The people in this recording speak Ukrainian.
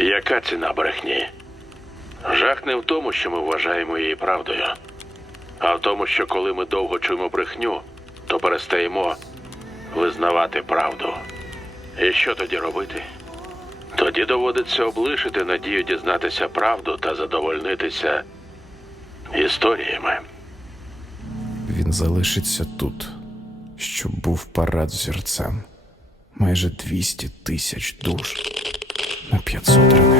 Яка ціна брехні? Жах не в тому, що ми вважаємо її правдою, а в тому, що коли ми довго чуємо брехню, то перестаємо визнавати правду. І що тоді робити? Тоді доводиться облишити надію дізнатися правду та задовольнитися історіями. Він залишиться тут, щоб був парад взірцем. Майже 200 000 душ на 500 років.